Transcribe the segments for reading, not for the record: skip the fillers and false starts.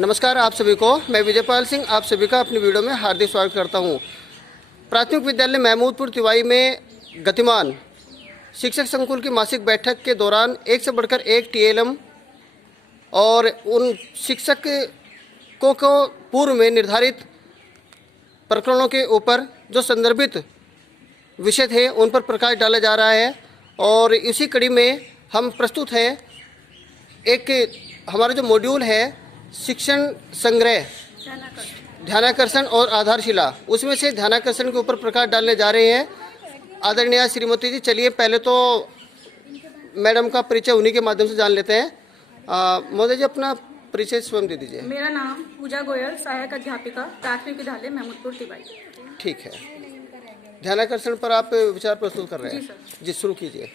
नमस्कार आप सभी को, मैं विजयपाल सिंह आप सभी का अपनी वीडियो में हार्दिक स्वागत करता हूं। प्राथमिक विद्यालय महमूदपुर तिवाई में गतिमान शिक्षक संकुल की मासिक बैठक के दौरान एक से बढ़कर एक टीएलएम और उन शिक्षकों को पूर्व में निर्धारित प्रकरणों के ऊपर जो संदर्भित विषय थे उन पर प्रकाश डाला जा रहा है। और इसी कड़ी में हम प्रस्तुत हैं एक हमारा जो मॉड्यूल है शिक्षण संग्रह, ध्यानाकर्षण और आधारशिला, उसमें से ध्यानाकर्षण के ऊपर प्रकाश डालने जा रहे हैं आदरणीय श्रीमती जी। चलिए पहले तो मैडम का परिचय उन्हीं के माध्यम से जान लेते हैं। महोदय जी अपना परिचय स्वयं दे दीजिए। मेरा नाम पूजा गोयल, सहायक अध्यापिका, प्राथमिक विद्यालय महमूदपुर तिवाई। ठीक है, ध्यानाकर्षण पर आप विचार प्रस्तुत कर रहे हैं। जी सर। जी शुरू कीजिए।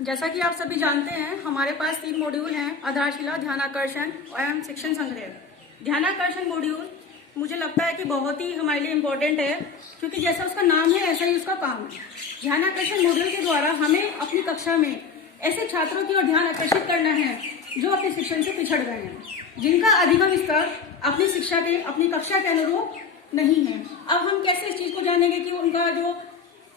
जैसा कि आप सभी जानते हैं, हमारे पास 3 मॉड्यूल हैं, आधारशिला, ध्यानाकर्षण एवं शिक्षण संग्रह। ध्यानाकर्षण मॉड्यूल मुझे लगता है कि बहुत ही हमारे लिए इम्पोर्टेंट है, क्योंकि जैसा उसका नाम है ऐसा ही उसका काम है। ध्यानाकर्षण मॉड्यूल के द्वारा हमें अपनी कक्षा में ऐसे छात्रों की ओर ध्यान आकर्षित करना है जो अपने शिक्षण से पिछड़ गए हैं, जिनका अधिगम स्तर अपनी शिक्षा के अपनी कक्षा के अनुरूप नहीं है। अब हम कैसे इस चीज को जानेंगे कि उनका जो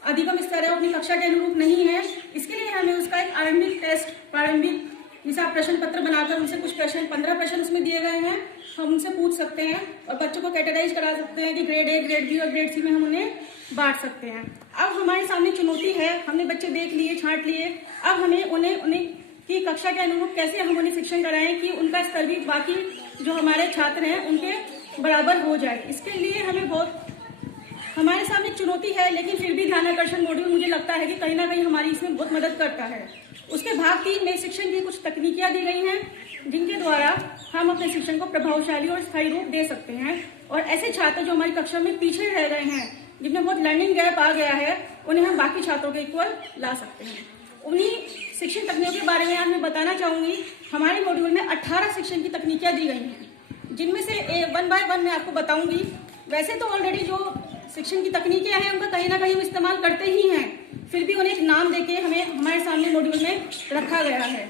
अधिगम स्तर है अपनी कक्षा के अनुरूप नहीं है? इसके लिए हमें उसका एक आरंभिक टेस्ट, प्रारंभिक हिसाब प्रश्न पत्र बनाकर उनसे कुछ प्रश्न, 15 प्रश्न उसमें दिए गए हैं, हम उनसे पूछ सकते हैं और बच्चों को कैटेगराइज करा सकते हैं कि ग्रेड ए, ग्रेड बी और ग्रेड सी में हम उन्हें बांट सकते हैं। अब हमारे सामने चुनौती है, हमने बच्चे देख लिए, छांट लिए, अब हमें उन्हें की कक्षा के अनुरूप कैसे हम उन्हें शिक्षण कराएं कि उनका स्तर भी बाकी जो हमारे छात्र हैं उनके बराबर हो जाए। इसके लिए हमारे सामने चुनौती है, लेकिन फिर भी ध्यानाकर्षण मॉड्यूल मुझे लगता है कि कहीं ना कहीं हमारी इसमें बहुत मदद करता है। उसके भाग 3 में शिक्षण की कुछ तकनीकियां दी गई हैं, जिनके द्वारा हम अपने शिक्षण को प्रभावशाली और स्थायी रूप दे सकते हैं। और ऐसे छात्र जो हमारी कक्षा में पीछे रह गए हैं, जिनमें बहुत लर्निंग गैप आ गया है, उन्हें हम बाकी छात्रों के इक्वल ला सकते हैं। उन्हीं शिक्षण तकनीकों के बारे में आज मैं बताना चाहूंगी। हमारे मॉड्यूल में 18 शिक्षण की तकनीकियां दी गई हैं, जिनमें से 1 बाय 1 मैं आपको बताऊंगी। वैसे तो ऑलरेडी जो शिक्षण की तकनीकें हैं उनका कहीं ना कहीं हम इस्तेमाल करते ही हैं, फिर भी उन्हें एक नाम देके हमारे सामने मॉड्यूल में रखा गया है।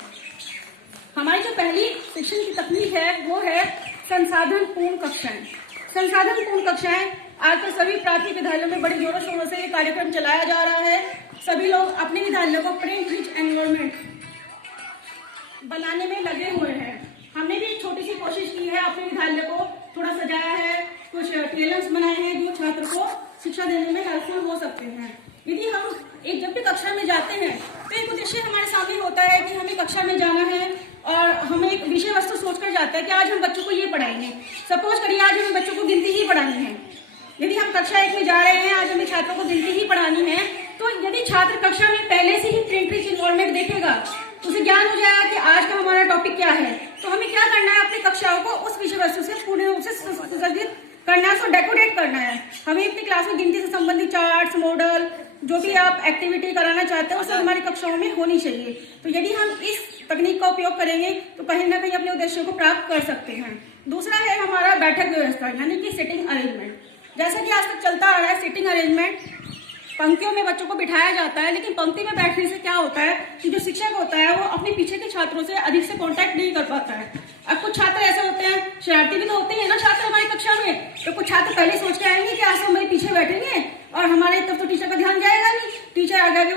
हमारी जो पहली शिक्षण की तकनीक है वो है संसाधन पूर्ण कक्षाएं। संसाधन पूर्ण कक्षाएं आज तो सभी प्राथमिक विद्यालयों में बड़े जोरों शोरों से ये कार्यक्रम चलाया जा रहा है। सभी लोग अपने विद्यालयों को प्रिंट रिच एनवायरमेंट बनाने में लगे हुए हैं। हमने भी एक छोटी सी कोशिश की है, अपने विद्यालय को थोड़ा सजाया है, कुछ टेलर्स बनाए हैं जो छात्र को शिक्षा देने में हेल्पफुल हो सकते हैं। यदि हम जब भी कक्षा में जाते हैं तो एक उद्देश्य हमारे सामने होता है कि हमें कक्षा में जाना है और हमें एक विषय वस्तु सोचकर जाता है कि आज हम बच्चों को ये पढ़ाएंगे। सपोज करिए आज हमें बच्चों को गिनती ही पढ़ानी है। यदि हम कक्षा 1 में जा रहे हैं, आज हमें छात्रों को गिनती ही पढ़ानी है, तो यदि छात्र कक्षा में पहले से ही प्रिंट रिच एनवायरमेंट देखेगा तो उसे ज्ञान हो जाएगा कि आज का हमारा टॉपिक क्या है। तो हमें क्या करना है, अपनी कक्षाओं को उस विषय वस्तु से पूर्ण रूप से सुसज्जित करना है, उसको डेकोरेट करना है। हमें अपनी क्लास में गिनती से संबंधित चार्ट्स, मॉडल, जो भी आप एक्टिविटी कराना चाहते हैं वो सब हमारी कक्षाओं में होनी चाहिए। तो यदि हम इस तकनीक का उपयोग करेंगे तो कहीं ना कहीं अपने उद्देश्यों को प्राप्त कर सकते हैं। दूसरा है हमारा बैठक व्यवस्था, यानी कि सिटिंग अरेंजमेंट। जैसा कि आज तक चलता आ रहा है, सिटिंग अरेंजमेंट, पंक्तियों में बच्चों को बिठाया जाता है, लेकिन पंक्ति में बैठने से क्या होता है कि जो शिक्षक होता है वो अपने पीछे के छात्रों से अधिक से कांटेक्ट नहीं कर पाता है। अब कुछ छात्र ऐसे होते हैं, शरारती भी तो होते हैं ना छात्र हमारी कक्षा में, तो कुछ छात्र पहले सोच के आएंगे कि आज हमारे पीछे बैठेंगे और हमारे तरफ तो टीचर का ध्यान जाएगा नहीं, टीचर आगे आगे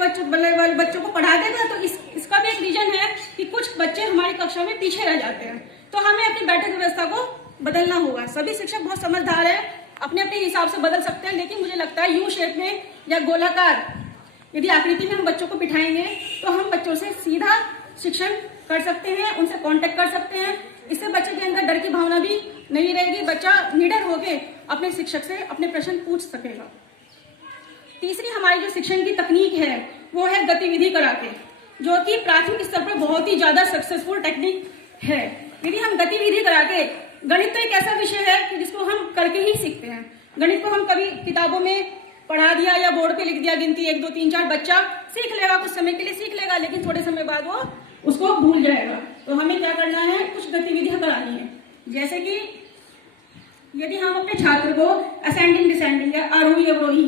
बच्चों को पढ़ा देगा। तो इसका भी एक रीजन है कि कुछ बच्चे हमारी कक्षा में पीछे रह जाते हैं। तो हमें अपनी बैठक व्यवस्था को बदलना होगा। सभी शिक्षक बहुत समझदार है, अपने अपने हिसाब से बदल सकते हैं, लेकिन मुझे लगता है यू शेप में या गोलाकार यदि आकृति में हम बच्चों को बिठाएंगे तो हम बच्चों से सीधा शिक्षण कर सकते हैं, उनसे कांटेक्ट कर सकते हैं। इससे बच्चे के अंदर डर की भावना भी नहीं रहेगी, बच्चा निडर होके अपने शिक्षक से अपने प्रश्न पूछ सकेगा। तीसरी हमारी जो शिक्षण की तकनीक है वो है गतिविधि कराके, जो कि प्राथमिक स्तर पर बहुत ही ज्यादा सक्सेसफुल टेक्निक है। यदि हम गतिविधि कराके, गणित तो एक ऐसा विषय है कि जिसको हम करके ही सीखते हैं। गणित को हम कभी किताबों में पढ़ा दिया या बोर्ड पे लिख दिया गिनती 1 2 3 4, बच्चा सीख लेगा, कुछ समय के लिए सीख लेगा, लेकिन थोड़े समय बाद वो उसको भूल जाएगा। तो हमें क्या करना है, कुछ गतिविधियां करानी है। जैसे कि यदि हम अपने छात्र को असेंडिंग डिसेंडिंग या आरोही अवरोही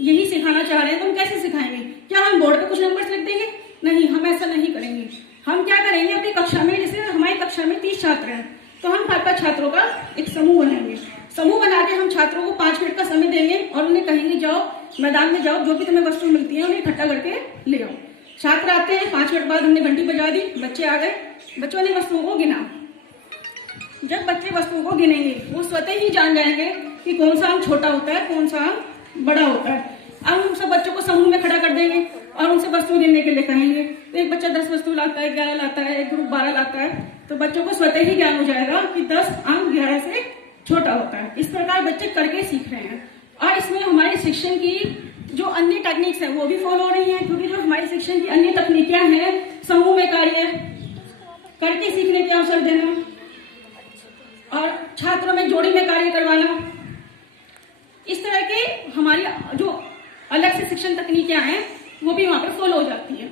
यही सिखाना चाह रहे हैं तो हम कैसे सिखाएंगे? क्या हम बोर्ड पे कुछ नंबर्स लिख देंगे? नहीं, हम ऐसा नहीं करेंगे। हम क्या करेंगे, अपनी कक्षा में, जैसे हमारी कक्षा में 30 छात्र हैं, तो हम 5 छात्रों का एक समूह बनाएंगे। समूह बना के हम छात्रों को 5 मिनट का समय देंगे और उन्हें कहेंगे जाओ मैदान में जाओ, जो भी तुम्हें वस्तु मिलती है उन्हें इकट्ठा करके ले आओ। छात्र आते हैं, 5 मिनट बाद हमने घंटी बजा दी, बच्चे आ गए, बच्चों ने वस्तुओं को गिना। जब बच्चे वस्तुओं को गिनेंगे वो स्वतः ही जान जाएंगे कि कौन सा आम छोटा होता है, कौन सा आम बड़ा होता है। अब हम सब बच्चों को समूह में खड़ा कर देंगे और उनसे वस्तु गिनने के लिए कहेंगे। तो एक बच्चा 10 वस्तु लाता है, 11 लाता है, एक ग्रुप 12 लाता है, तो बच्चों को स्वतः ही ज्ञान हो जाएगा कि 10 आम 11 से छोटा होता है। इस प्रकार बच्चे करके सीख रहे हैं और इसमें हमारे शिक्षण की जो अन्य टेक्निक्स है वो भी फॉलो हो रही हैं, क्योंकि जो हमारी शिक्षण की अन्य तकनीकें हैं, समूह में कार्य करके सीखने के अवसर देना और छात्रों में जोड़ी में कार्य करवाना, इस तरह के हमारी जो अलग से शिक्षण तकनीकें हैं वो भी वहां पर फॉलो हो जाती है।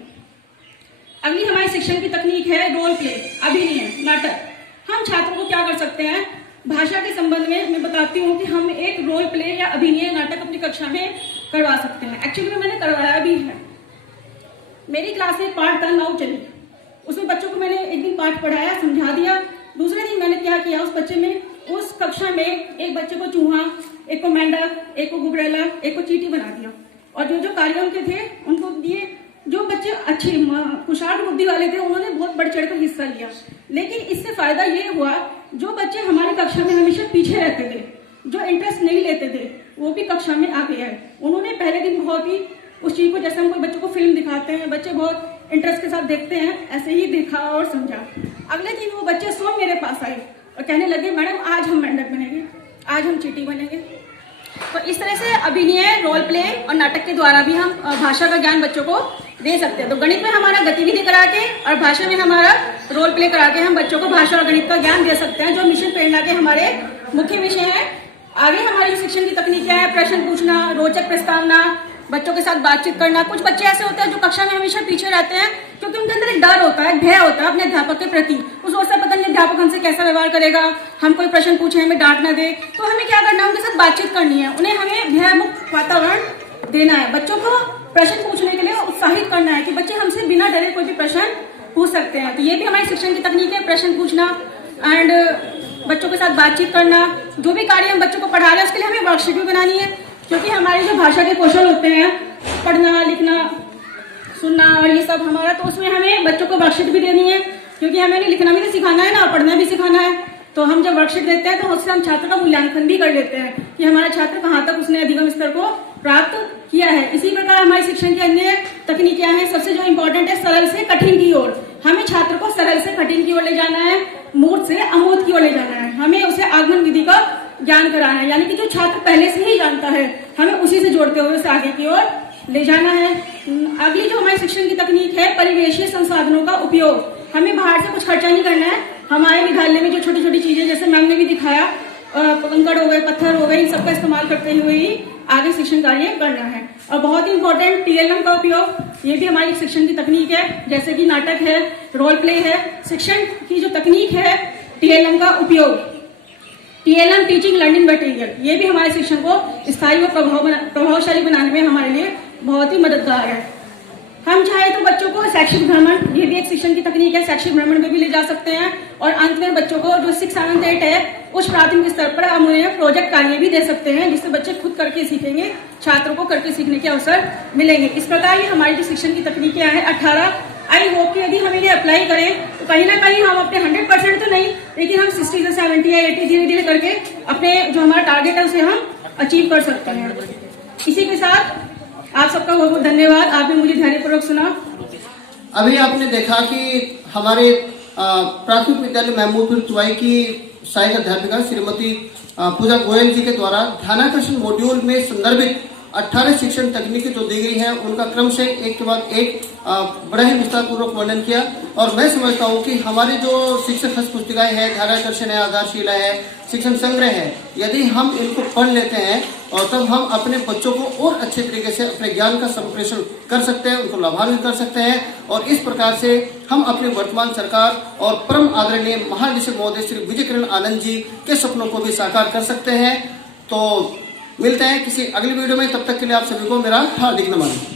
अगली हमारी शिक्षण की तकनीक है रोल प्ले, अभिनय, नाटक। हम छात्रों को क्या कर सकते हैं, भाषा के संबंध में मैं बताती हूँ कि हम एक रोल प्ले या अभिनय नाटक अपनी कक्षा में करवा सकते हैं। एक्चुअली में मैंने करवाया भी है। मेरी क्लास में पाठ था नाव चली, उसमें बच्चों को मैंने एक दिन पाठ पढ़ाया, समझा दिया। दूसरे दिन मैंने क्या किया, उस बच्चे में उस कक्षा में एक बच्चे को चूहा, एक को मेंढक, एक को गुबरेला, एक को चींटी बना दिया और जो जो कार्य उनके थे उनको दिए। जो बच्चे अच्छे कुशाग्र बुद्धि वाले थे उन्होंने बहुत बढ़ चढ़कर हिस्सा लिया, लेकिन इससे फायदा ये हुआ जो बच्चे हमारी कक्षा में हमेशा पीछे रहते थे, जो इंटरेस्ट नहीं लेते थे, वो भी कक्षा में आ गए हैं। उन्होंने पहले दिन बहुत ही उस चीज को, जैसे हम कोई बच्चों को फिल्म दिखाते हैं, बच्चे बहुत इंटरेस्ट के साथ देखते हैं, ऐसे ही देखा और समझा। अगले दिन वो बच्चे सब मेरे पास आए और कहने लगे मैडम आज हम मेंढक बनेंगे, आज हम चींटी बनेंगे। तो इस तरह से अभिनय, रोल प्ले और नाटक के द्वारा भी हम भाषा का ज्ञान बच्चों को दे सकते हैं। तो गणित में हमारा गतिविधि करा के और भाषा में हमारा रोल प्ले करा के हम बच्चों को भाषा और गणित का ज्ञान दे सकते हैं, जो मिशन प्रेरणा के हमारे मुख्य विषय हैं। आगे हमारी शिक्षण की तकनीकें हैं, प्रश्न पूछना, रोचक प्रस्तावना, बच्चों के साथ बातचीत करना। कुछ बच्चे ऐसे होते हैं जो कक्षा में हमेशा पीछे रहते हैं क्योंकि उनके अंदर एक डर होता है, भय होता है अपने अध्यापक के प्रति। उस सोचता पता नहीं अध्यापक हमसे कैसा व्यवहार करेगा, हम कोई प्रश्न पूछे हमें डांट ना दे। तो हमें क्या करना है, उनके साथ बातचीत करनी है, उन्हें हमें भय मुक्त वातावरण देना है। बच्चों को प्रश्न पूछने के लिए उत्साहित करना है कि बच्चे हमसे बिना डरे कोई भी प्रश्न पूछ सकते हैं। तो ये भी हमारी शिक्षण की तकनीक है, प्रश्न पूछना एंड बच्चों के साथ बातचीत करना। जो भी कार्य हम बच्चों को पढ़ा रहे हैं उसके लिए हमें वर्कशीट भी बनानी है, क्योंकि हमारे जो भाषा के कौशल होते हैं, पढ़ना, लिखना, सुनना और ये सब हमारा, तो उसमें हमें बच्चों को वर्कशीट भी देनी है, क्योंकि हमें लिखना भी तो सिखाना है ना, पढ़ना भी सिखाना है। तो हम जब वर्कशीट देते हैं तो उससे हम छात्र का मूल्यांकन भी कर लेते हैं कि हमारा छात्र कहाँ तक उसने अधिगम स्तर को प्राप्त किया है। इसी प्रकार हमारी शिक्षण की अन्य तकनीकें हैं। सबसे जो इम्पोर्टेंट है, सरल से कठिन की ओर। हमें छात्र को सरल से कठिन की ओर ले जाना है, मूर्त से अमूर्त की ओर ले जाना है। हमें उसे आगमन विधि का ज्ञान कराना है, यानी कि जो छात्र पहले से ही जानता है हमें उसी से जोड़ते हुए उसे आगे की ओर ले जाना है। अगली जो हमारी शिक्षण की तकनीक है, परिवेशीय संसाधनों का उपयोग। हमें बाहर से कुछ खर्चा नहीं करना है। हमारे विद्यालय में जो छोटी छोटी चीजें, जैसे मैम ने भी दिखाया, कंकड़ हो गए, पत्थर हो गए, इन सबका इस्तेमाल करते हुए ही आगे शिक्षण कार्य करना है। और बहुत ही इंपॉर्टेंट TLM का उपयोग, ये भी हमारी शिक्षण की तकनीक है। जैसे कि नाटक है, रोल प्ले है, शिक्षण की जो तकनीक है TLM का उपयोग, TLM टीचिंग लर्निंग मटेरियल, ये भी हमारे शिक्षण को स्थायी और प्रभावशाली बनाने में हमारे लिए बहुत ही मददगार है। हम चाहे तो बच्चों को शैक्षिक भ्रमण, ये भी एक शिक्षण की तकनीक है, शैक्षिक भ्रमण में भी ले जा सकते हैं। और अंत में बच्चों को जो 6, 7, 8 है, उस प्राथमिक स्तर पर हम उन्हें प्रोजेक्ट कार्य भी दे सकते हैं, जिससे बच्चे खुद करके सीखेंगे, छात्रों को करके सीखने के अवसर मिलेंगे। इस प्रकार ये हमारी जो शिक्षण की तकनीकें हैं 18, आई होप कि यदि हम इन्हें अप्लाई करें तो कहीं ना कहीं हम अपने 100% तो नहीं, लेकिन हम 60 से 70 या 80 धीरे धीरे करके अपने जो हमारा टारगेट है उसे हम अचीव कर सकते हैं। इसी के साथ आप सबका बहुत बहुत धन्यवाद, आपने मुझे धैर्यपूर्वक सुना। अभी आपने देखा कि हमारे प्राथमिक विद्यालय महमूदपुर तिवाई की सहायक अध्यापिका श्रीमती पूजा गोयल जी के द्वारा ध्यानाकर्षण मॉड्यूल में संदर्भित 18 शिक्षण तकनीकें जो दी गई हैं उनका क्रम से एक के बाद एक बड़ा ही विस्तार पूर्वक वर्णन किया। और मैं समझता हूँ कि हमारी जो शिक्षक हस्त पुस्तिकाएं हैं, ध्यानाकर्षण है, आधारशिला है, शिक्षण संग्रह है, यदि हम इनको पढ़ लेते हैं और तब हम अपने बच्चों को और अच्छे तरीके से अपने ज्ञान का संप्रेषण कर सकते हैं, उनको लाभान्वित कर सकते हैं। और इस प्रकार से हम अपने वर्तमान सरकार और परम आदरणीय महानिदेशक महोदय श्री विजय किरण आनंद जी के सपनों को भी साकार कर सकते हैं। तो मिलते हैं किसी अगली वीडियो में, तब तक के लिए आप सभी को मेरा हार्दिक नमन।